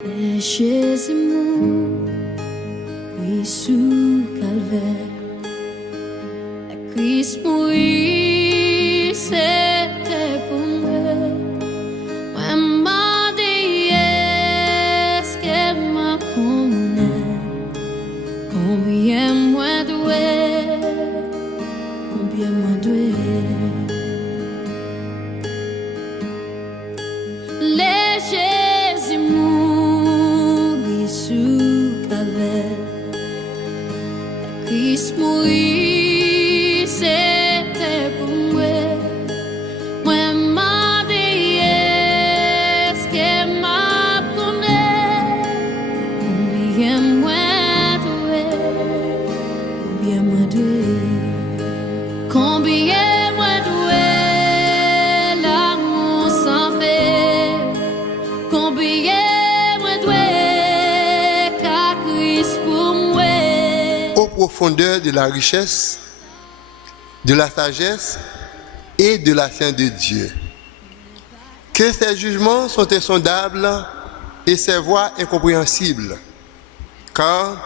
Jésus mourit sous calvaire. Christ mourit, c'était pour moi. Moi, m'a dit, est-ce qu'elle m'a connaît? Combien moi doué? Combien moi doué? Les Jésus mourit sous calvaire. Christ mourit, c'était pour moi. Moi, m'a dit, est-ce qu'elle m'a connaît? Combien moi doué? Combien moi doué? Combien moi doué? L'amour s'en fait. Combien moi doué? Car Christ pour moi. Aux profondeurs de la richesse, de la sagesse et de la science de Dieu. Que ses jugements sont insondables et ses voies incompréhensibles. Car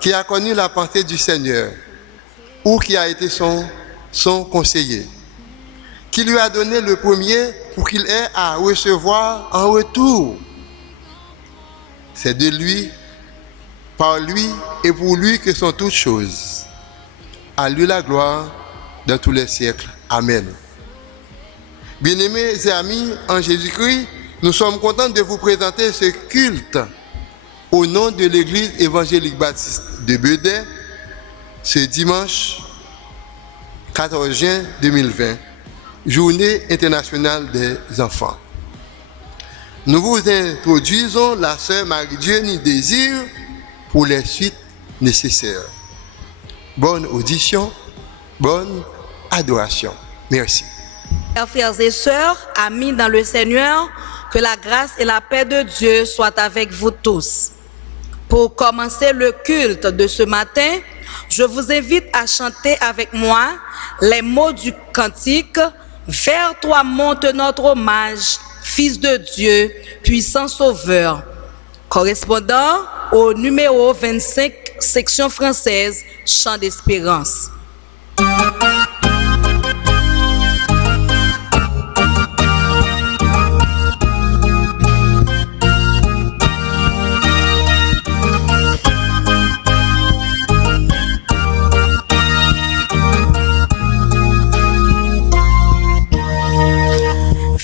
qui a connu la pensée du Seigneur ou qui a été son conseiller, qui lui a donné le premier pour qu'il ait à recevoir en retour. C'est de lui, par lui et pour lui que sont toutes choses. À lui la gloire dans tous les siècles. Amen. Bien-aimés et amis en Jésus-Christ, nous sommes contents de vous présenter ce culte au nom de l'Église évangélique baptiste de Bedey, ce dimanche 14 juin 2020, Journée internationale des enfants. Nous vous introduisons la sœur Marie-Dieu Désir pour les suites nécessaires. Bonne audition, bonne adoration. Merci. Chers frères et sœurs, amis dans le Seigneur, que la grâce et la paix de Dieu soient avec vous tous. Pour commencer le culte de ce matin, je vous invite à chanter avec moi les mots du cantique « Vers toi monte notre hommage, Fils de Dieu, puissant Sauveur », correspondant au numéro 25, section française, Chant d'espérance.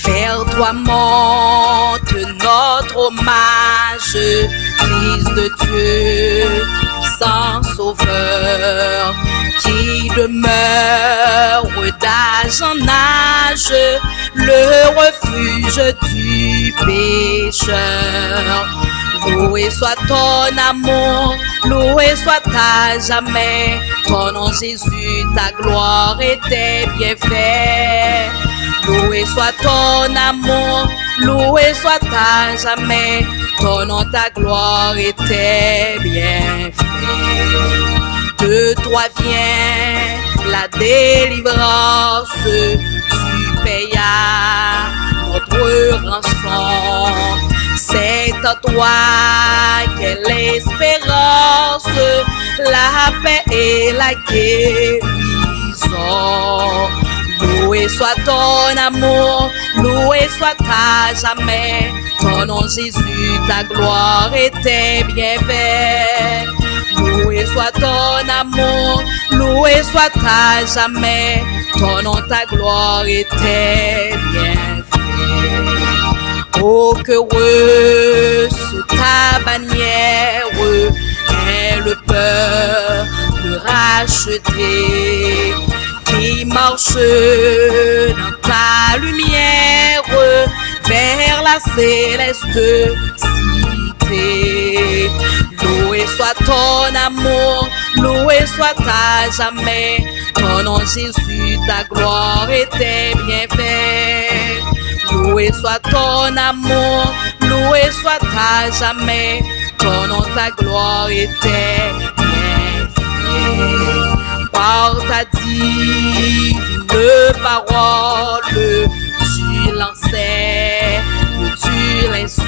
Vers toi monte notre hommage, Fils de Dieu, sans Sauveur, qui demeure d'âge en âge, le refuge du pécheur. Loué soit ton amour, loué soit à jamais, ton nom Jésus, ta gloire et tes bienfaits. Loué soit ton amour, loué soit à jamais, ton nom, ta gloire et tes bienfaits. De toi vient la délivrance, tu payas notre rançon. C'est en toi qu'est l'espérance, la paix et la guérison. Loué soit ton amour, loué soit à jamais, ton nom Jésus, ta gloire et tes bienfaits. Loué soit ton amour, loué soit à jamais, ton nom, ta gloire et tes bienfaits. Oh, que heureux sous ta bannière est le peuple racheté, qui marche dans ta lumière vers la céleste cité. Loué soit ton amour, loué soit à jamais, ton nom Jésus, ta gloire et tes bienfaits. Loué soit ton amour, loué soit à jamais, ton nom, ta gloire et tes bienfaits. Par ta divine parole, tu l'enseignes, tu l'instruis,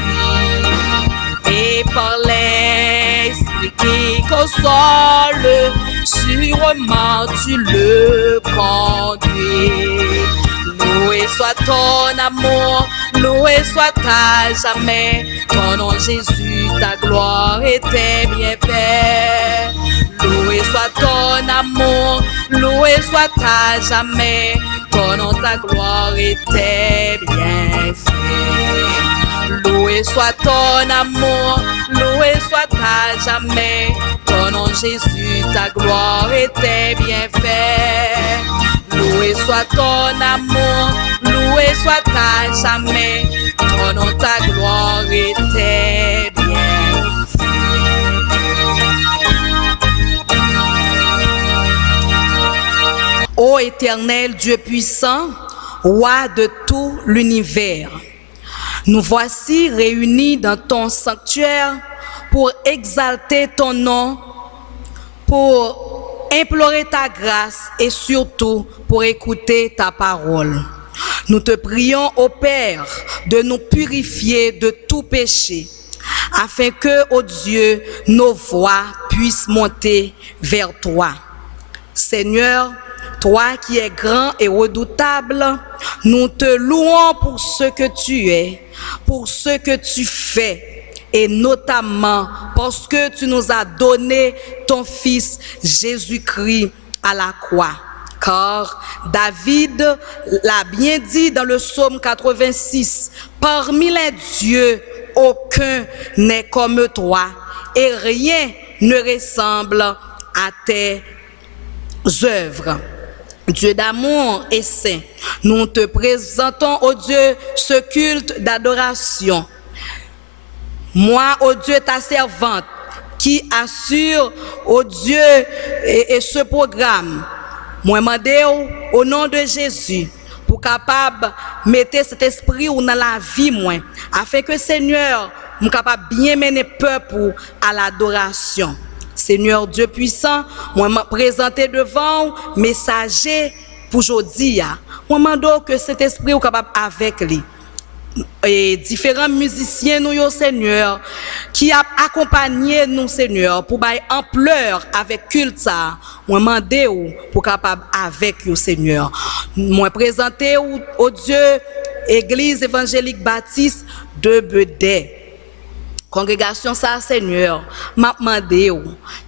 au sol, sûrement tu le conduis. Loué soit ton amour, loué soit à jamais. Ton nom Jésus, ta gloire et tes bienfaits. Loué soit ton amour, loué soit à jamais. Ton nom, ta gloire et tes bienfaits. Loué soit ton amour, loué soit à jamais. Ton nom Jésus, ta gloire et tes bienfaits. Loué soit ton amour, loué soit à jamais. Ton nom, ta gloire et tes bienfaits. Ô éternel Dieu puissant, roi de tout l'univers, nous voici réunis dans ton sanctuaire pour exalter ton nom, pour implorer ta grâce et surtout pour écouter ta parole. Nous te prions, ô Père, de nous purifier de tout péché, afin que, ô Dieu, nos voix puissent monter vers toi. Seigneur, toi qui es grand et redoutable, nous te louons pour ce que tu es, pour ce que tu fais, et notamment parce que tu nous as donné ton Fils Jésus-Christ à la croix. Car David l'a bien dit dans le psaume 86, « Parmi les dieux, aucun n'est comme toi, et rien ne ressemble à tes œuvres. » Dieu d'amour et saint, nous te présentons, ô Dieu, ce culte d'adoration. Moi, ô Dieu, ta servante, qui assure, ô Dieu, et ce programme, moi, demande au nom de Jésus, pour capable mettre cet esprit dans la vie, moi, afin que, Seigneur, nous capable bien mener peuple à l'adoration. Seigneur Dieu puissant, moi m'a présenté devant messager pour aujourd'hui. Moi demande que cet esprit est capable avec lui. Et différents musiciens nous Seigneur qui a accompagné nous Seigneur pour bailler ampleur avec culte ça. Moi demande pour capable avec vous Seigneur. Moi présenter au Dieu Église évangélique baptiste de Bedé. Congrégation ça Seigneur, m'a demandé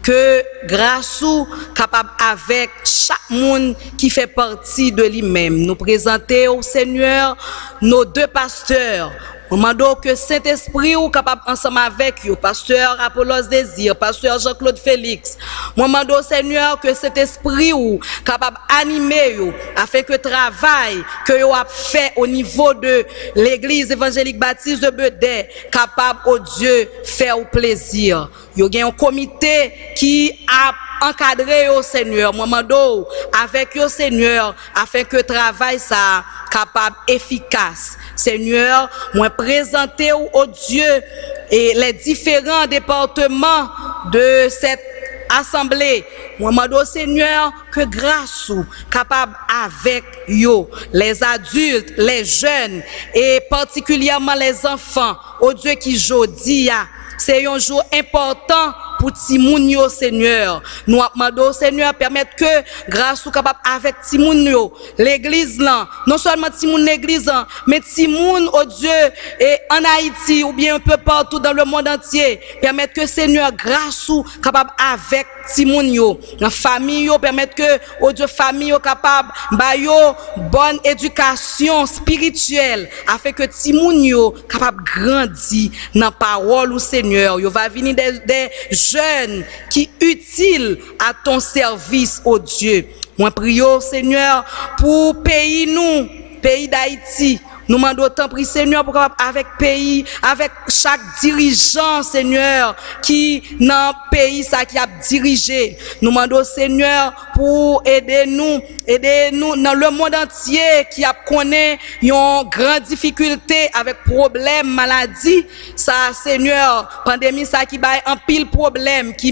que grâce ou capable avec chaque monde qui fait partie de lui-même, nous présenter au Seigneur nos deux pasteurs. On demande que Saint-Esprit ou capable ensemble avec vous, pasteur Apollos Désir, pasteur Jean-Claude Félix. On demande au Seigneur que cet esprit ou capable animer vous afin que le travail que vous avez fait au niveau de l'église évangélique baptiste de Bedé capable au Dieu faire au plaisir. Vous avez un comité qui a encadré au Seigneur, moi avec au Seigneur afin que le travail ça capable efficace. Seigneur, moi présenter au Dieu et les différents départements de cette assemblée. Moi demande au Seigneur que grâce ou capable avec yo, les adultes, les jeunes et particulièrement les enfants, au Dieu qui jodi a, c'est un jour important pour Timoun yo Seigneur. Nous demandons au Seigneur permettre que grâce ou capable avec Timoun yo, l'église là, non seulement Timoun l'église là, mais Timoun au Dieu et en Haïti ou bien un peu partout dans le monde entier, permettre que Seigneur grâce ou capable avec Timoun yo, la famille yo permettre que au Dieu famille yo capable ba yo bonne éducation spirituelle afin que Timoun yo capable grandir dans parole ou Seigneur, yo va venir des jeunes qui utiles à ton service, ô Dieu. Moi prie au Seigneur pour pays nous, pays d'Haïti. Nous demandons autant prix Seigneur pour avec pays, avec chaque dirigeant Seigneur qui dans le pays ça qui a dirigé. Nous demandons Seigneur pour aider nous dans le monde entier qui a connaît une grande difficulté avec problème, maladie. Ça Seigneur, pandémie ça qui baille un pile problème, qui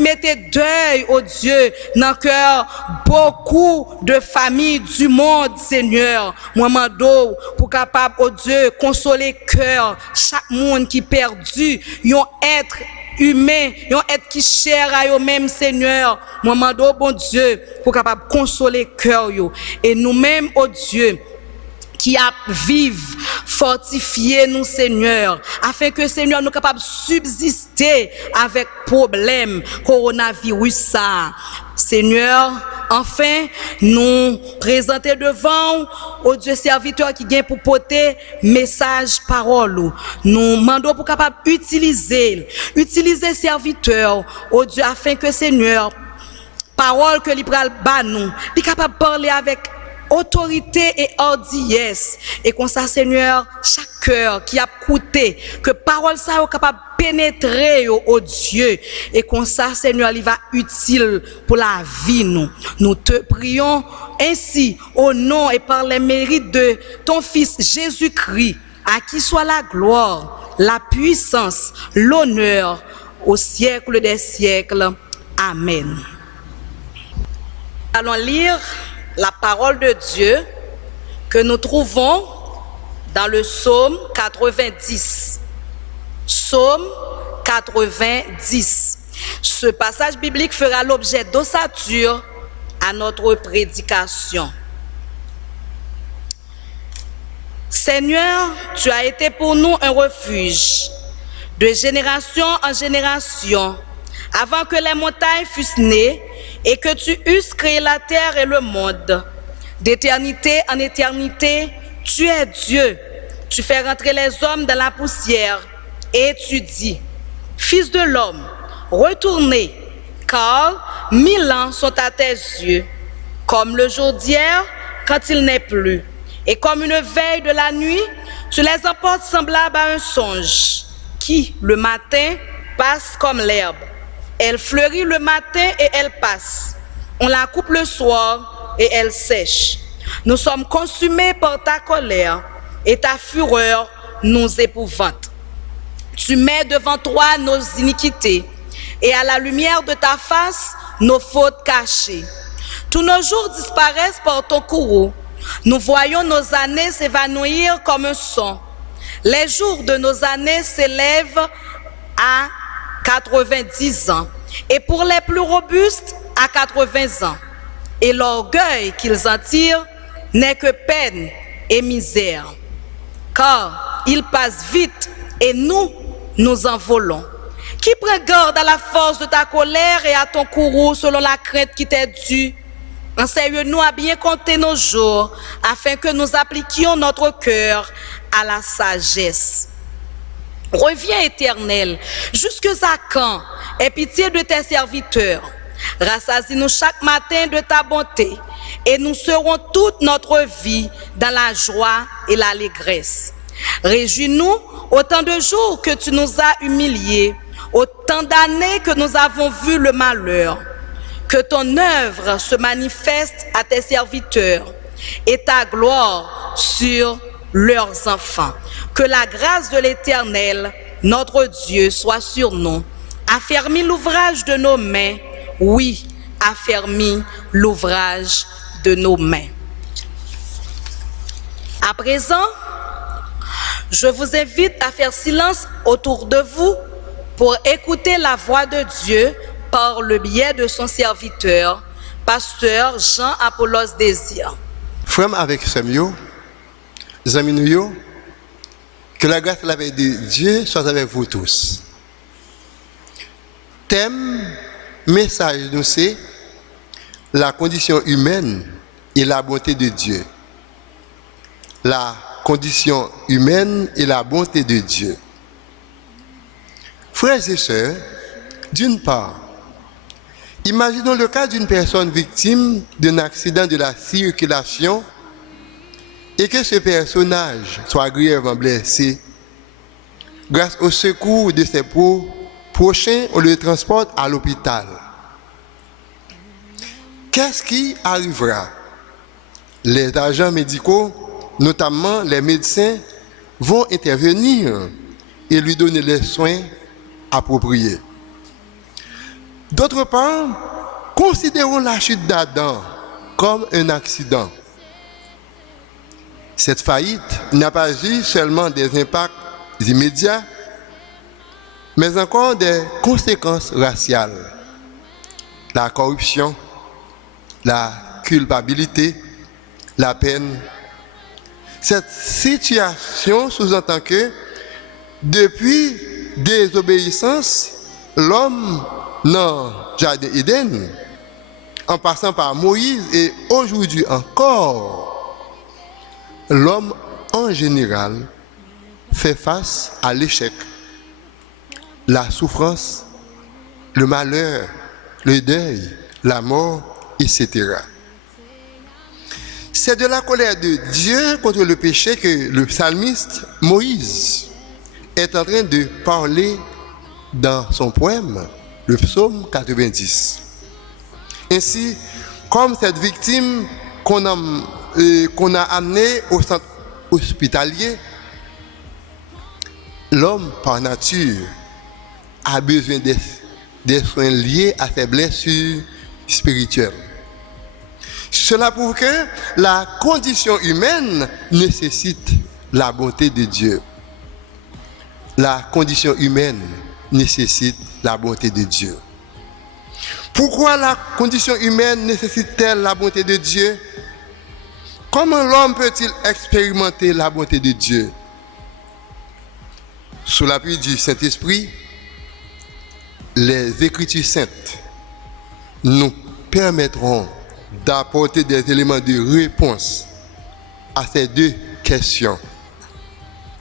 mettait deuil au Dieu dans cœur beaucoup de familles du monde Seigneur. Moi demandons pour capable, oh Dieu, consoler cœur chaque monde qui perdu, yon être humain, un être qui cher à eux-mêmes, Seigneur. Moi, demande, bon Dieu, pour capable consoler cœur yo. Et nous-mêmes, oh Dieu, qui a vive, fortifier nous, Seigneur, afin que, Seigneur, nous capables de subsister avec problème coronavirus ça. Seigneur, enfin, nous présenter devant, au Dieu serviteur qui vient pour porter message, parole. Nous demandons pour capable utiliser serviteur, au Dieu, afin que, Seigneur, parole que l'Ibral bat nous, est capable de parler avec autorité et hardiesse. Et comme ça, Seigneur, chaque cœur qui a coûté, que parole ça est capable de pénétrer au Dieu. Et comme ça, Seigneur, il va utile pour la vie, nous. Nous te prions ainsi, au nom et par les mérites de ton Fils Jésus-Christ, à qui soit la gloire, la puissance, l'honneur, au siècle des siècles. Amen. Allons lire la parole de Dieu que nous trouvons dans le psaume 90. Psaume 90. Ce passage biblique fera l'objet d'ossature à notre prédication. Seigneur, tu as été pour nous un refuge, de génération en génération, avant que les montagnes fussent nées et que tu eusses créé la terre et le monde. D'éternité en éternité, tu es Dieu. Tu fais rentrer les hommes dans la poussière et tu dis, Fils de l'homme, retournez, car 1000 ans sont à tes yeux, comme le jour d'hier quand il n'est plus, et comme une veille de la nuit, tu les emportes semblables à un songe, qui, le matin, passe comme l'herbe. Elle fleurit le matin et elle passe. On la coupe le soir et elle sèche. Nous sommes consumés par ta colère et ta fureur nous épouvante. Tu mets devant toi nos iniquités et à la lumière de ta face nos fautes cachées. Tous nos jours disparaissent par ton courroux. Nous voyons nos années s'évanouir comme un son. Les jours de nos années s'élèvent à 90 ans, et pour les plus robustes, à 80 ans. Et l'orgueil qu'ils en tirent n'est que peine et misère. Car ils passent vite et nous en volons. Qui prend garde à la force de ta colère et à ton courroux selon la crainte qui t'est due? Enseigne-nous à bien compter nos jours, afin que nous appliquions notre cœur à la sagesse. Reviens, Éternel, jusque à quand? Aie pitié de tes serviteurs. Rassasie-nous chaque matin de ta bonté, et nous serons toute notre vie dans la joie et l'allégresse. Réjouis-nous autant de jours que tu nous as humiliés, autant d'années que nous avons vu le malheur. Que ton œuvre se manifeste à tes serviteurs et ta gloire sur leurs enfants. Que la grâce de l'Éternel, notre Dieu, soit sur nous. Affermis l'ouvrage de nos mains. Oui, affermis l'ouvrage de nos mains. À présent, je vous invite à faire silence autour de vous pour écouter la voix de Dieu par le biais de son serviteur, pasteur Jean-Apollos Désir. Frère avec Samuel, amis nous, que la grâce et la paix de Dieu soit avec vous tous. Thème, message nous c'est la condition humaine et la bonté de Dieu. La condition humaine et la bonté de Dieu. Frères et sœurs, d'une part, imaginons le cas d'une personne victime d'un accident de la circulation et que ce personnage soit grièvement blessé. Grâce au secours de ses prochains, on le transporte à l'hôpital. Qu'est-ce qui arrivera? Les agents médicaux, notamment les médecins, vont intervenir et lui donner les soins appropriés. D'autre part, considérons la chute d'Adam comme un accident. Cette faillite n'a pas eu seulement des impacts immédiats, mais encore des conséquences raciales, la corruption, la culpabilité, la peine. Cette situation sous-entend que depuis désobéissance, l'homme dans le jardin Éden, en passant par Moïse et aujourd'hui encore, l'homme en général fait face à l'échec, la souffrance, le malheur, le deuil, la mort, etc. C'est de la colère de Dieu contre le péché que le psalmiste Moïse est en train de parler dans son poème, le psaume 90. Ainsi, comme cette victime qu'on a amenée au centre hospitalier, l'homme par nature a besoin des soins liés à ses blessures spirituelles. Cela prouve que la condition humaine nécessite la bonté de Dieu. La condition humaine nécessite la bonté de Dieu. Pourquoi la condition humaine nécessite-t-elle la bonté de Dieu? Comment l'homme peut-il expérimenter la bonté de Dieu? Sous l'appui du Saint-Esprit, les Écritures saintes nous permettront d'apporter des éléments de réponse à ces deux questions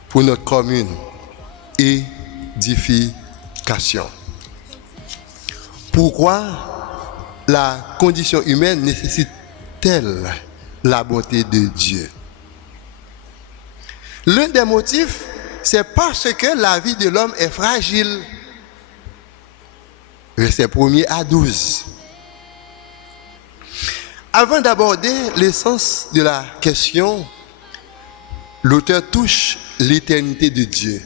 pour notre commune édification. Pourquoi la condition humaine nécessite-t-elle la bonté de Dieu? L'un des motifs, c'est parce que la vie de l'homme est fragile. Versets 1er à 12. Avant d'aborder l'essence de la question, l'auteur touche l'éternité de Dieu.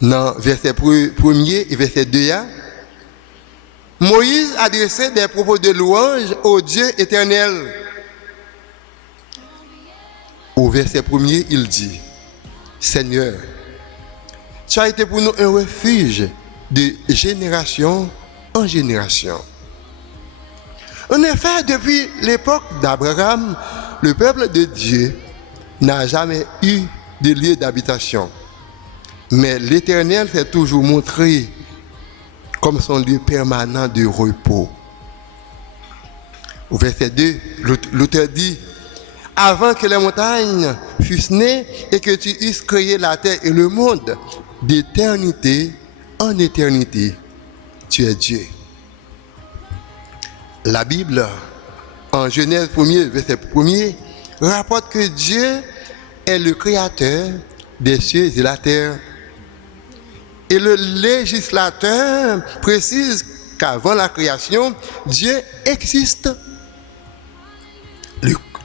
Dans verset 1er et verset 2, Moïse adressait des propos de louange au Dieu éternel. Au verset 1er, il dit, Seigneur, tu as été pour nous un refuge de génération en génération. En effet, depuis l'époque d'Abraham, le peuple de Dieu n'a jamais eu de lieu d'habitation. Mais l'Éternel s'est toujours montré comme son lieu permanent de repos. Au verset 2, l'auteur dit, « Avant que les montagnes fussent nées et que tu eusses créé la terre et le monde, d'éternité en éternité, tu es Dieu. » La Bible, en Genèse 1er, verset 1er, rapporte que Dieu est le créateur des cieux et de la terre. Et le législateur précise qu'avant la création, Dieu existe.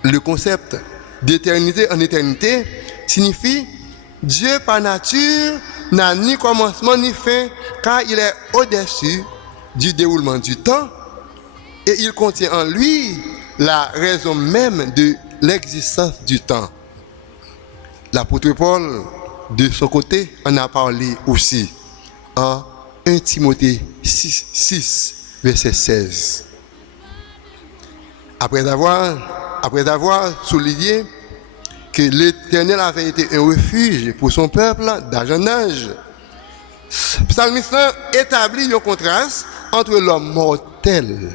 Le concept d'éternité en éternité signifie Dieu par nature n'a ni commencement ni fin, car il est au-dessus du déroulement du temps et il contient en lui la raison même de l'existence du temps. L'apôtre Paul, de son côté, en a parlé aussi en 1 Timothée 6, verset 16. Après avoir souligné que l'Éternel avait été un refuge pour son peuple d'âge en âge, le psalmiste établit un contraste entre l'homme mortel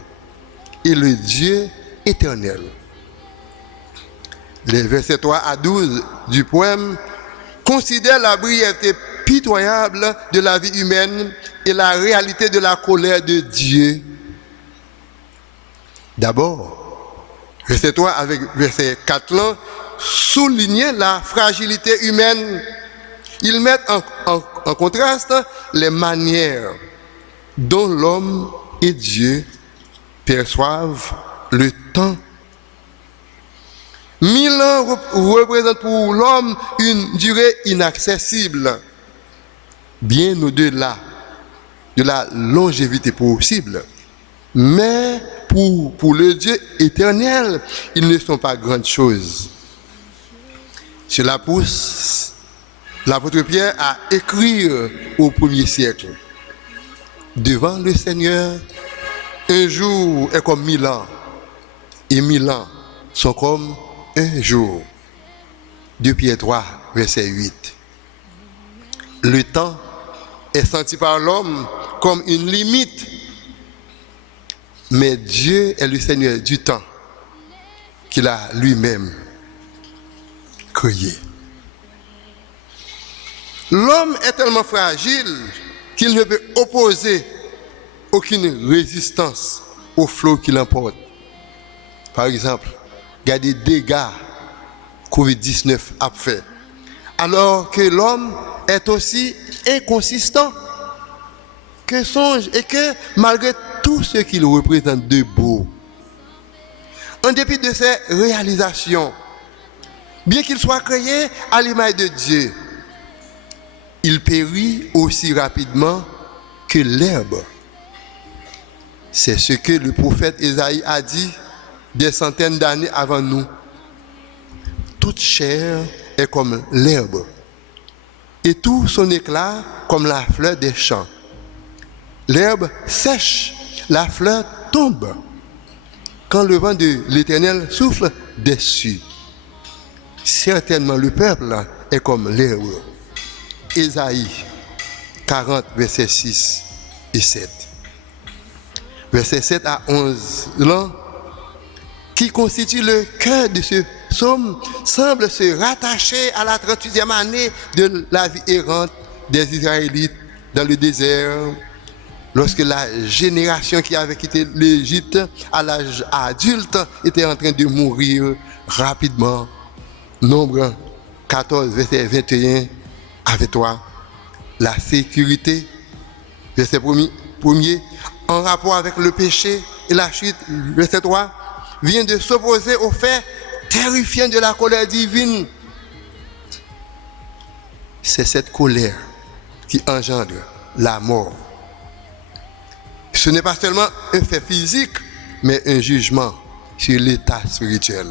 et le Dieu éternel. Les versets 3 à 12 du poème considèrent la brièveté pitoyable de la vie humaine et la réalité de la colère de Dieu. D'abord, verset 3 avec verset 4 là, soulignait la fragilité humaine. Ils mettent en contraste les manières dont l'homme et Dieu perçoivent le temps. 1000 ans représentent pour l'homme une durée inaccessible, bien au-delà de la longévité possible. Mais pour le Dieu éternel, ils ne sont pas grandes choses. Cela pousse L'apôtre Pierre a écrit au 1er siècle. Devant le Seigneur, un jour est comme 1000 ans, et 1000 ans sont comme un jour. 2 Pierre 3, verset 8. Le temps est senti par l'homme comme une limite, mais Dieu est le Seigneur du temps qu'il a lui-même créé. L'homme est tellement fragile qu'il ne peut opposer aucune résistance au flot qui l'emporte. Par exemple, il y a des dégâts Covid-19 a fait. Alors que l'homme est aussi inconsistant que songe et que malgré tout ce qu'il représente de beau, en dépit de ses réalisations, bien qu'il soit créé à l'image de Dieu, il périt aussi rapidement que l'herbe. C'est ce que le prophète Ésaïe a dit des centaines d'années avant nous. Toute chair est comme l'herbe, et tout son éclat comme la fleur des champs. L'herbe sèche, la fleur tombe, quand le vent de l'Éternel souffle dessus. Certainement le peuple est comme l'herbe. Ésaïe 40, versets 6 et 7. Versets 7 à 11, là, qui constitue le cœur de ce psaume, semble se rattacher à la 38e année de la vie errante des Israélites dans le désert, lorsque la génération qui avait quitté l'Égypte à l'âge adulte était en train de mourir rapidement. Nombre 14, verset 21 à 23. La sécurité, verset 1er, en rapport avec le péché et la chute, verset 3, vient de s'opposer au fait terrifiant de la colère divine. C'est cette colère qui engendre la mort. Ce n'est pas seulement un fait physique, mais un jugement sur l'état spirituel.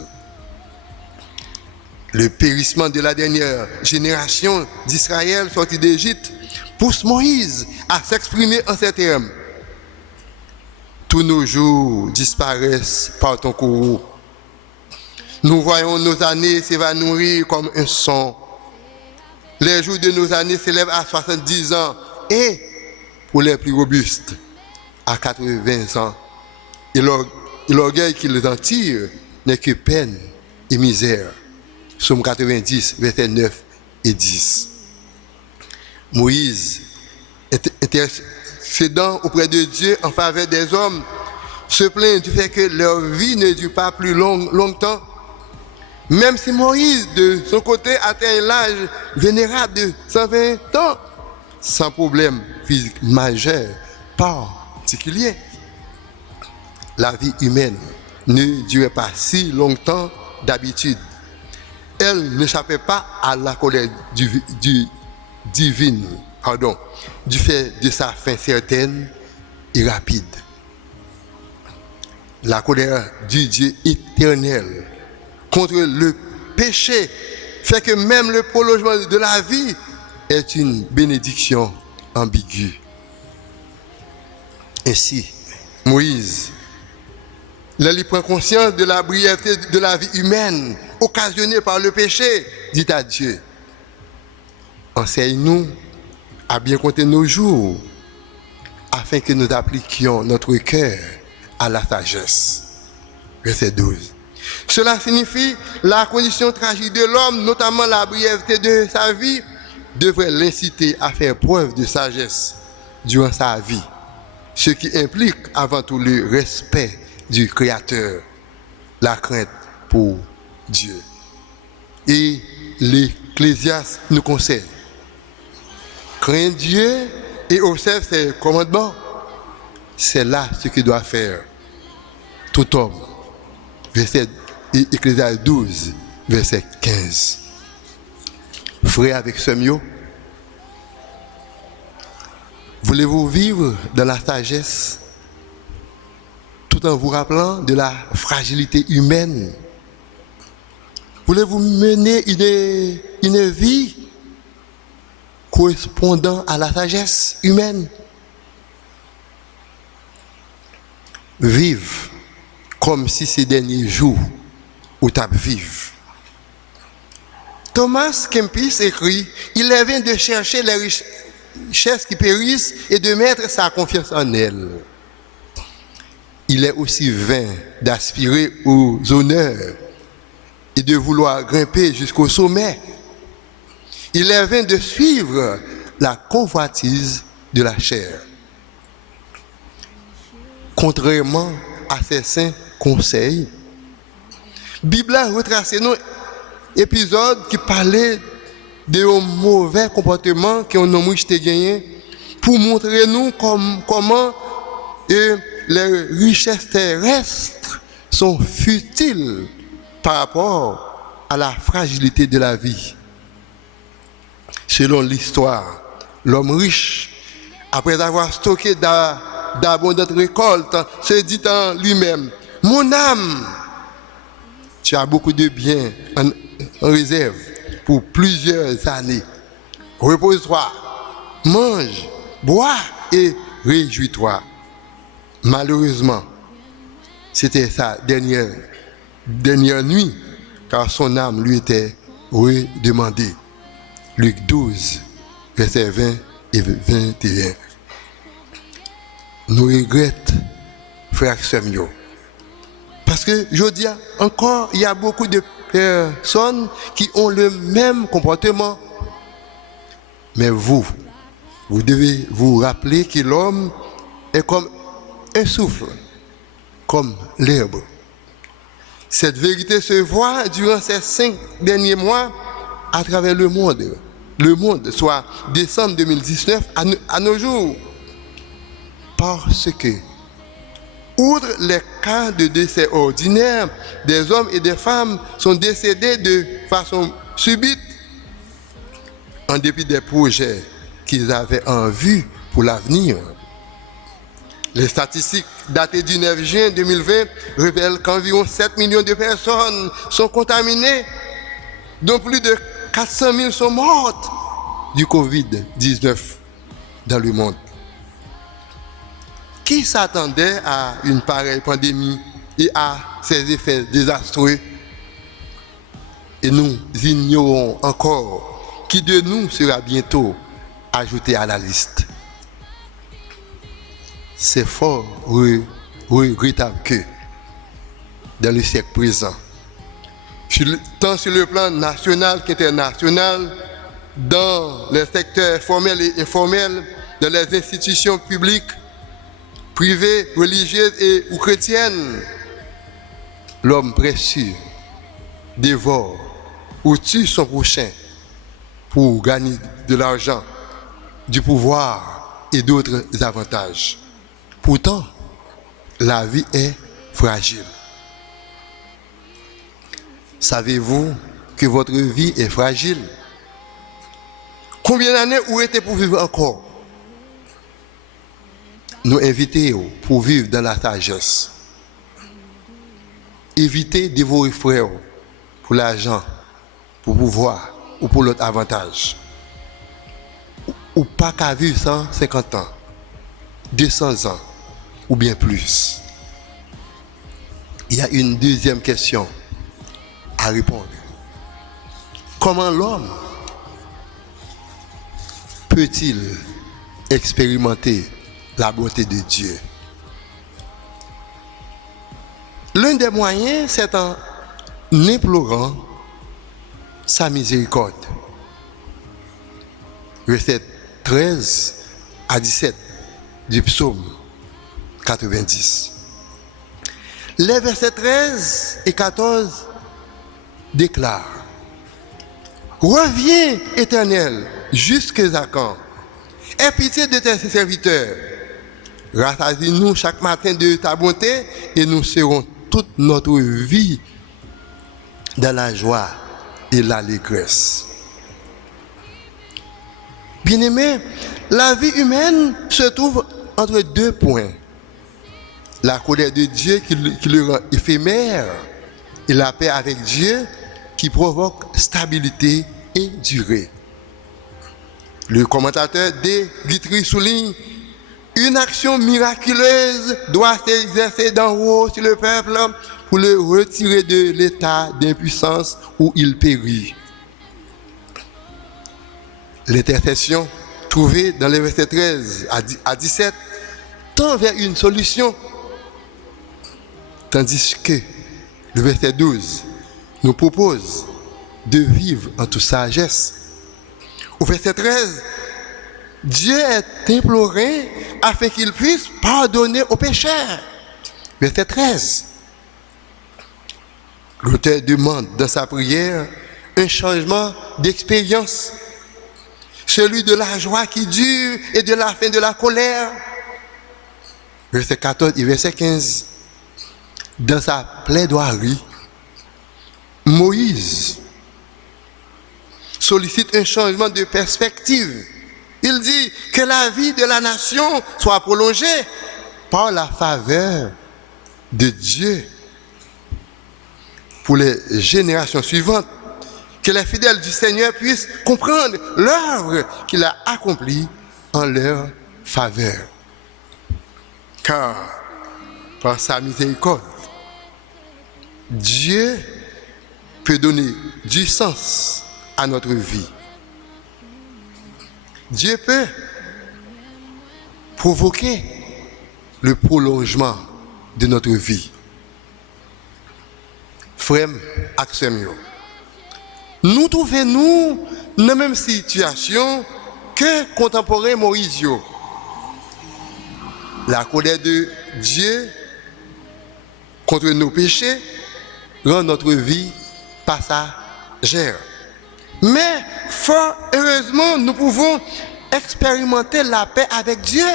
Le périssement de la dernière génération d'Israël sorti d'Égypte pousse Moïse à s'exprimer en ces termes. Tous nos jours disparaissent par ton courroux. Nous voyons nos années s'évanouir comme un son. Les jours de nos années s'élèvent à 70 ans et, pour les plus robustes, à 80 ans. Et l'orgueil qu'ils en tirent n'est que peine et misère. Psaume 90, versets 9 et 10. Moïse, intercédant auprès de Dieu en faveur des hommes, se plaint du fait que leur vie ne dure pas plus longtemps. Même si Moïse, de son côté, atteint l'âge vénérable de 120 ans, sans problème physique majeur particulier. La vie humaine ne durait pas si longtemps d'habitude. Elle n'échappait pas à la colère divine, du fait de sa fin certaine et rapide. La colère du Dieu éternel contre le péché fait que même le prolongement de la vie est une bénédiction ambiguë. Ainsi, Moïse, il prend conscience de la brièveté de la vie humaine occasionnée par le péché, dit à Dieu. Enseigne-nous à bien compter nos jours, afin que nous appliquions notre cœur à la sagesse. Verset 12. Cela signifie la condition tragique de l'homme, notamment la brièveté de sa vie, devrait l'inciter à faire preuve de sagesse durant sa vie, ce qui implique avant tout le respect du Créateur, la crainte pour Dieu. Et l'Ecclésiaste nous conseille: crains Dieu et observe ses commandements. C'est là ce qu'il doit faire tout homme. Verset Ecclésiaste 12, verset 15. Frère avec Semio, voulez-vous vivre dans la sagesse tout en vous rappelant de la fragilité humaine? Voulez-vous mener une vie correspondant à la sagesse humaine. Vive comme si ces derniers jours où tu vives. Thomas Kempis écrit, il est vain de chercher les richesses qui périssent et de mettre sa confiance en elles. Il est aussi vain d'aspirer aux honneurs et de vouloir grimper jusqu'au sommet. Il est vain de suivre la convoitise de la chair. Contrairement à ces saints conseils, la Bible a retracé nos épisodes qui parlaient de mauvais comportements que nous avons gagné pour montrer nous comment les richesses terrestres sont futiles par rapport à la fragilité de la vie. Selon l'histoire, l'homme riche, après avoir stocké d'abondantes récoltes, se dit en lui-même, « Mon âme, tu as beaucoup de biens en réserve pour plusieurs années. Repose-toi, mange, bois et réjouis-toi. » Malheureusement, c'était sa dernière nuit, car son âme lui était redemandée. Luc 12, versets 20 et 21. Nous regrettons, frères et sœurs, parce que je dis encore, il y a beaucoup de personnes qui ont le même comportement. Mais vous devez vous rappeler que l'homme est comme un souffle, comme l'herbe. Cette vérité se voit durant ces 5 derniers mois à travers le monde. Le monde, soit décembre 2019 à nos jours. Parce que, outre les cas de décès ordinaires, des hommes et des femmes sont décédés de façon subite, en dépit des projets qu'ils avaient en vue pour l'avenir. Les statistiques datées du 9 juin 2020 révèlent qu'environ 7 millions de personnes sont contaminées, dont plus de 400 000 sont mortes du Covid-19 dans le monde. Qui s'attendait à une pareille pandémie et à ses effets désastreux? Et nous ignorons encore qui de nous sera bientôt ajouté à la liste. C'est fort regrettable que, dans le siècle présent, tant sur le plan national qu'international, dans les secteurs formels et informels, dans les institutions publiques, privées, religieuses ou chrétiennes, l'homme précieux dévore ou tue son prochain pour gagner de l'argent, du pouvoir et d'autres avantages. Pourtant, la vie est fragile. Savez-vous que votre vie est fragile? Combien d'années vous êtes pour vivre encore? Nous invitons pour vivre dans la sagesse. Évitez de dévorer frères pour l'argent, pour pouvoir ou pour l'autre avantage. Ou pas qu'à vivre 150 ans, 200 ans ou bien plus. Il y a une deuxième question à répondre. Comment l'homme peut-il expérimenter la bonté de Dieu? L'un des moyens, c'est en implorant sa miséricorde. Verset 13 à 17 du psaume 90. Les versets 13 et 14 déclarent: Reviens, Éternel, jusqu'à quand? Aie pitié de tes serviteurs. Rassasie-nous chaque matin de ta bonté et nous serons toute notre vie dans la joie et l'allégresse. Bien-aimés, la vie humaine se trouve entre deux points. La colère de Dieu qui le rend éphémère et la paix avec Dieu qui provoque stabilité et durée. Le commentateur D. Guitry souligne: une action miraculeuse doit s'exercer d'en haut sur le peuple pour le retirer de l'état d'impuissance où il périt. L'intercession trouvée dans les versets 13 à 17 tend vers une solution, tandis que le verset 12 nous propose de vivre en toute sagesse. Au verset 13, Dieu est imploré afin qu'il puisse pardonner aux pécheurs. Verset 13. L'auteur demande dans sa prière un changement d'expérience, celui de la joie qui dure et de la fin de la colère. Verset 14 et verset 15. Dans sa plaidoirie, Moïse sollicite un changement de perspective. Il dit que la vie de la nation soit prolongée par la faveur de Dieu pour les générations suivantes, que les fidèles du Seigneur puissent comprendre l'œuvre qu'il a accomplie en leur faveur. Car par sa miséricorde, Dieu peut donner du sens à notre vie. Dieu peut provoquer le prolongement de notre vie. Frères et sœurs, nous trouvons dans la même situation que contemporain Moïse. La colère de Dieu contre nos péchés rend notre vie passagère. Mais fort heureusement, nous pouvons expérimenter la paix avec Dieu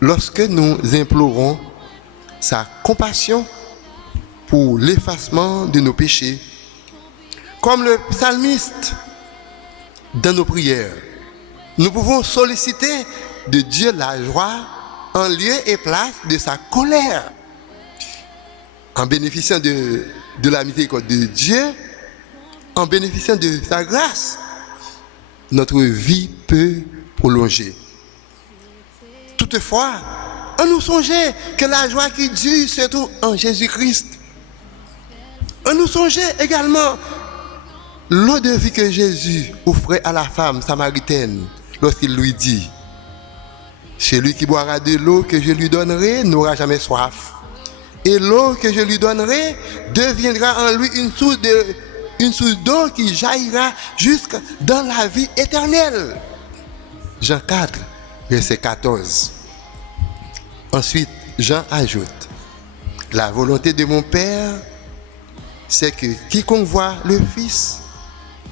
lorsque nous implorons sa compassion pour l'effacement de nos péchés. Comme le psalmiste, dans nos prières, nous pouvons solliciter de Dieu la joie en lieu et place de sa colère. En bénéficiant de la miséricorde de Dieu, en bénéficiant de sa grâce, notre vie peut prolonger. Toutefois, on nous songeait que la joie qui dure se trouve en Jésus-Christ. On nous songeait également l'eau de vie que Jésus offrait à la femme samaritaine lorsqu'il lui dit: celui qui boira de l'eau que je lui donnerai n'aura jamais soif. Et l'eau que je lui donnerai deviendra en lui une source d'eau qui jaillira jusque dans la vie éternelle. Jean 4, verset 14. Ensuite, Jean ajoute: la volonté de mon Père, c'est que quiconque voit le Fils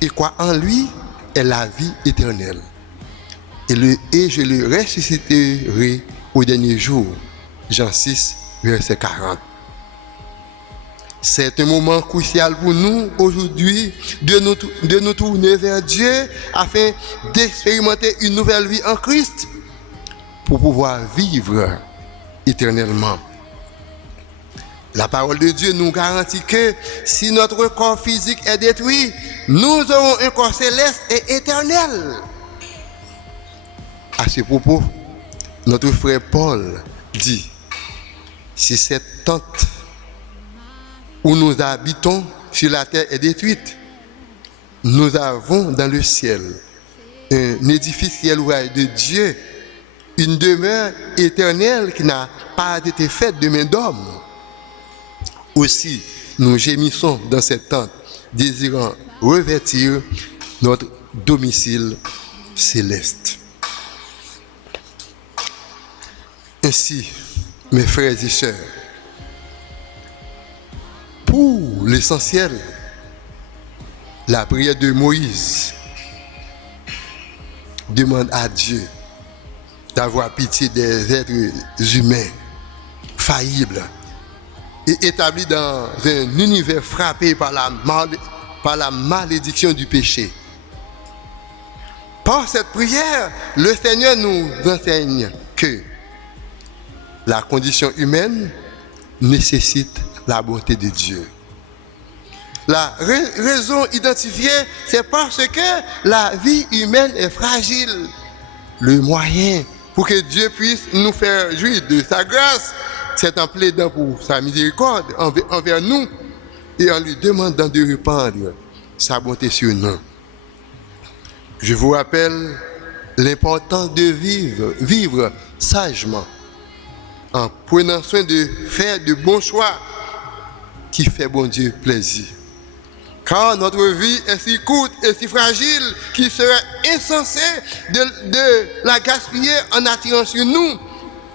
et croit en lui ait la vie éternelle. Et je le ressusciterai au dernier jour. Jean 6, verset 40. C'est un moment crucial pour nous aujourd'hui de nous tourner vers Dieu afin d'expérimenter une nouvelle vie en Christ pour pouvoir vivre éternellement. La parole de Dieu nous garantit que si notre corps physique est détruit, nous aurons un corps céleste et éternel. À ce propos, notre frère Paul dit: si cette tente où nous habitons sur la terre est détruite, nous avons dans le ciel un édifice qui est l'ouvrage de Dieu, une demeure éternelle qui n'a pas été faite de main d'homme. Aussi, nous gémissons dans cette tente, désirant revêtir notre domicile céleste. Ainsi, mes frères et sœurs, pour l'essentiel, la prière de Moïse demande à Dieu d'avoir pitié des êtres humains faillibles et établis dans un univers frappé par la malédiction du péché. Par cette prière, le Seigneur nous enseigne que la condition humaine nécessite la bonté de Dieu. La raison identifiée, c'est parce que la vie humaine est fragile. Le moyen pour que Dieu puisse nous faire jouir de sa grâce, c'est en plaidant pour sa miséricorde envers nous et en lui demandant de répandre sa bonté sur nous. Je vous rappelle l'importance de vivre sagement, en prenant soin de faire de bons choix qui fait bon Dieu plaisir. Car notre vie est si courte et si fragile qu'il serait insensé de la gaspiller en attirant sur nous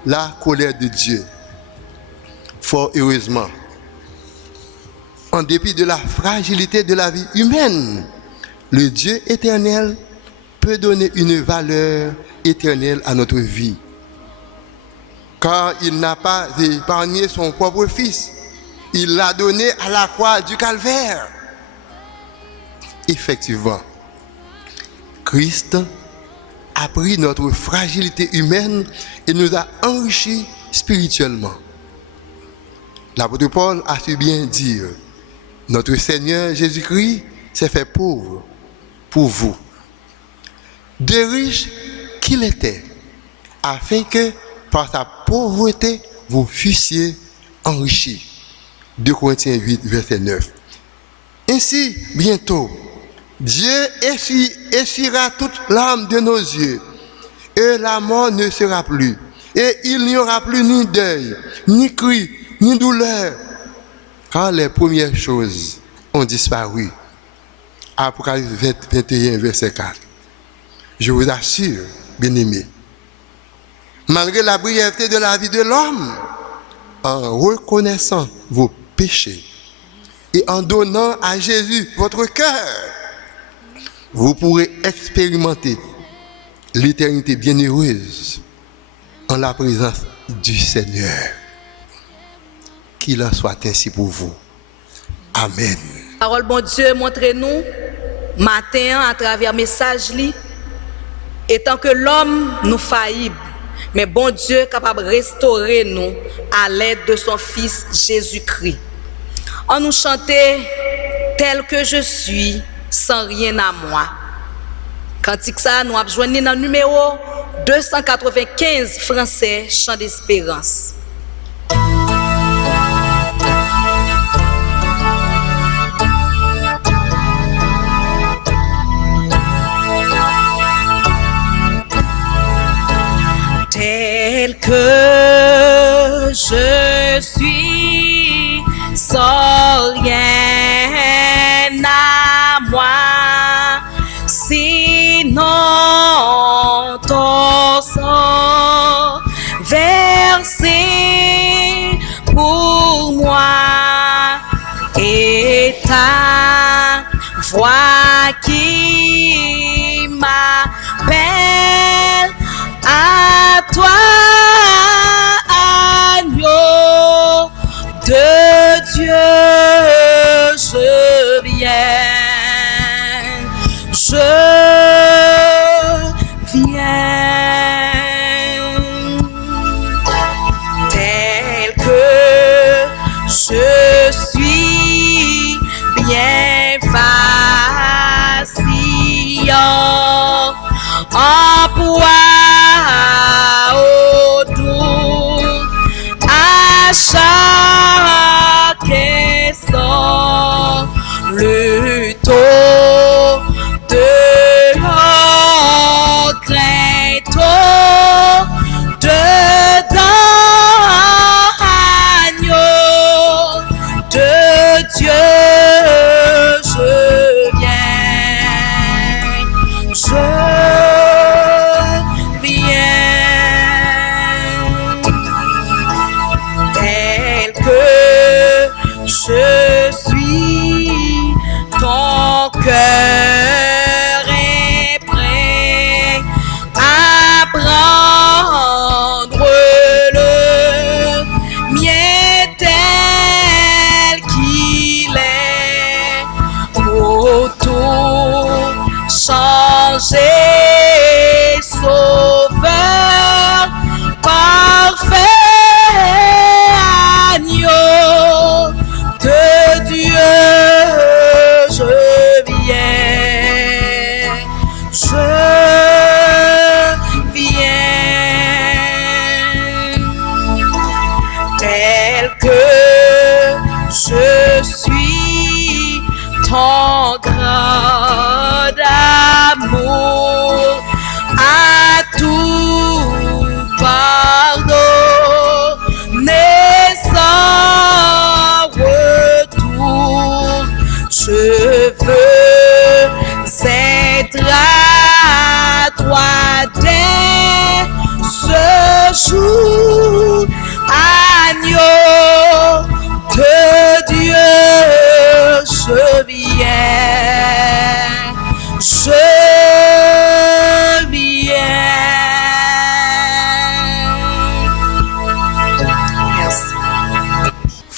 la colère de Dieu. Fort heureusement, en dépit de la fragilité de la vie humaine, le Dieu éternel peut donner une valeur éternelle à notre vie. Car il n'a pas épargné son propre Fils. Il l'a donné à la croix du calvaire. Effectivement, Christ a pris notre fragilité humaine et nous a enrichis spirituellement. L'apôtre Paul a su bien dire, notre Seigneur Jésus-Christ s'est fait pauvre pour vous, de riche qu'il était, afin que par sa pauvreté vous fussiez enrichis. 2 Corinthiens 8, verset 9. Ainsi, bientôt, Dieu essuiera toute larme de nos yeux, et la mort ne sera plus, et il n'y aura plus ni deuil, ni cri, ni douleur, car les premières choses ont disparu. Apocalypse 21, verset 4. Je vous assure, bien-aimés, malgré la brièveté de la vie de l'homme, en reconnaissant vos péchés et en donnant à Jésus votre cœur, vous pourrez expérimenter l'éternité bienheureuse en la présence du Seigneur. Qu'il en soit ainsi pour vous. Amen. Parole bon Dieu, montrez-nous matin à travers message li, étant que l'homme nous faillible, mais bon Dieu capable de restaurer nous à l'aide de son Fils Jésus-Christ. On nous chantait tel que je suis, sans rien à moi. Cantique ça, nous avons joint dans le numéro 295 français, Chant d'espérance. Tel que je suis, sans rien à moi, sinon ton sang versé pour moi et ta voix qui m'appelle à toi.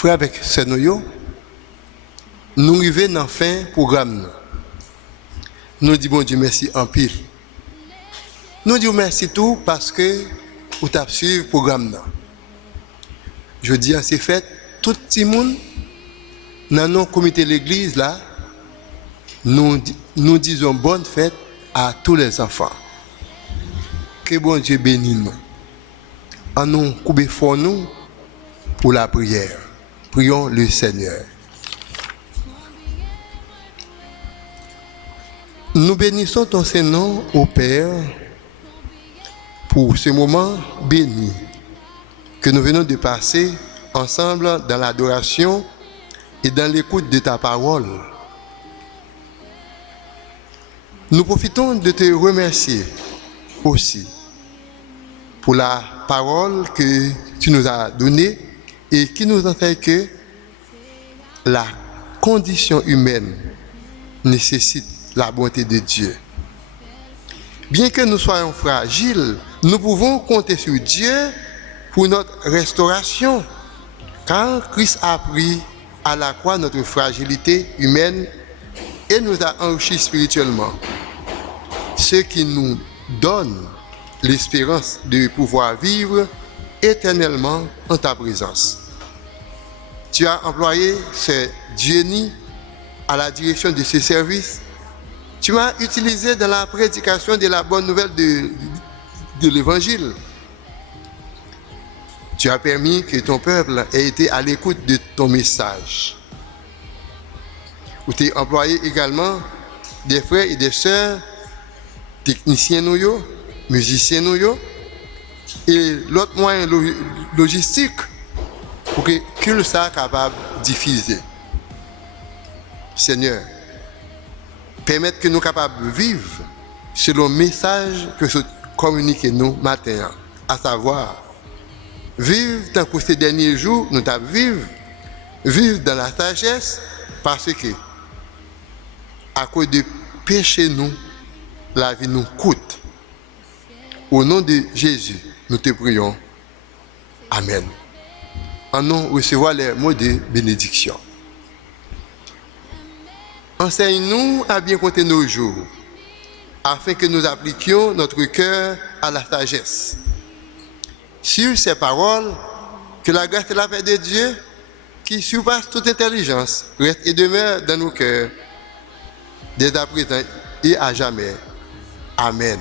frères avec sœurs nous arrivons dans la fin du programme. Nous disons bon Dieu merci en pile. Nous disons merci tout parce que vous avez suivi le programme. Je dis à ces fêtes, tout le monde dans nos comités de l'église là, nous disons bonne fête à tous les enfants. Que bon Dieu bénisse nous. En nous couper fort nous pour la prière. Prions le Seigneur. Nous bénissons ton Saint-Nom au Père pour ce moment béni que nous venons de passer ensemble dans l'adoration et dans l'écoute de ta parole. Nous profitons de te remercier aussi pour la parole que tu nous as donnée et qui nous enseigne que la condition humaine nécessite la bonté de Dieu. Bien que nous soyons fragiles, nous pouvons compter sur Dieu pour notre restauration, car Christ a pris à la croix notre fragilité humaine et nous a enrichis spirituellement, ce qui nous donne l'espérance de pouvoir vivre éternellement en ta présence. Tu as employé ce génie à la direction de ce service. Tu m'as utilisé dans la prédication de la bonne nouvelle de l'évangile. Tu as permis que ton peuple ait été à l'écoute de ton message. Tu as employé également des frères et des sœurs, techniciens, musiciens, et l'autre moyen logistique pour que le soit capable de diffuser. Seigneur, permettre que nous soyons capables de vivre selon le message que tu communiques nous matin, à savoir vivre dans ces derniers jours, nous devons vivre dans la sagesse parce que à cause de péché nous, la vie nous coûte. Au nom de Jésus, nous te prions. Amen. En nous recevoir les mots de bénédiction. Enseigne-nous à bien compter nos jours, afin que nous appliquions notre cœur à la sagesse. Sur ces paroles, que la grâce et la paix de Dieu, qui surpasse toute intelligence, reste et demeure dans nos cœurs, dès à présent et à jamais. Amen.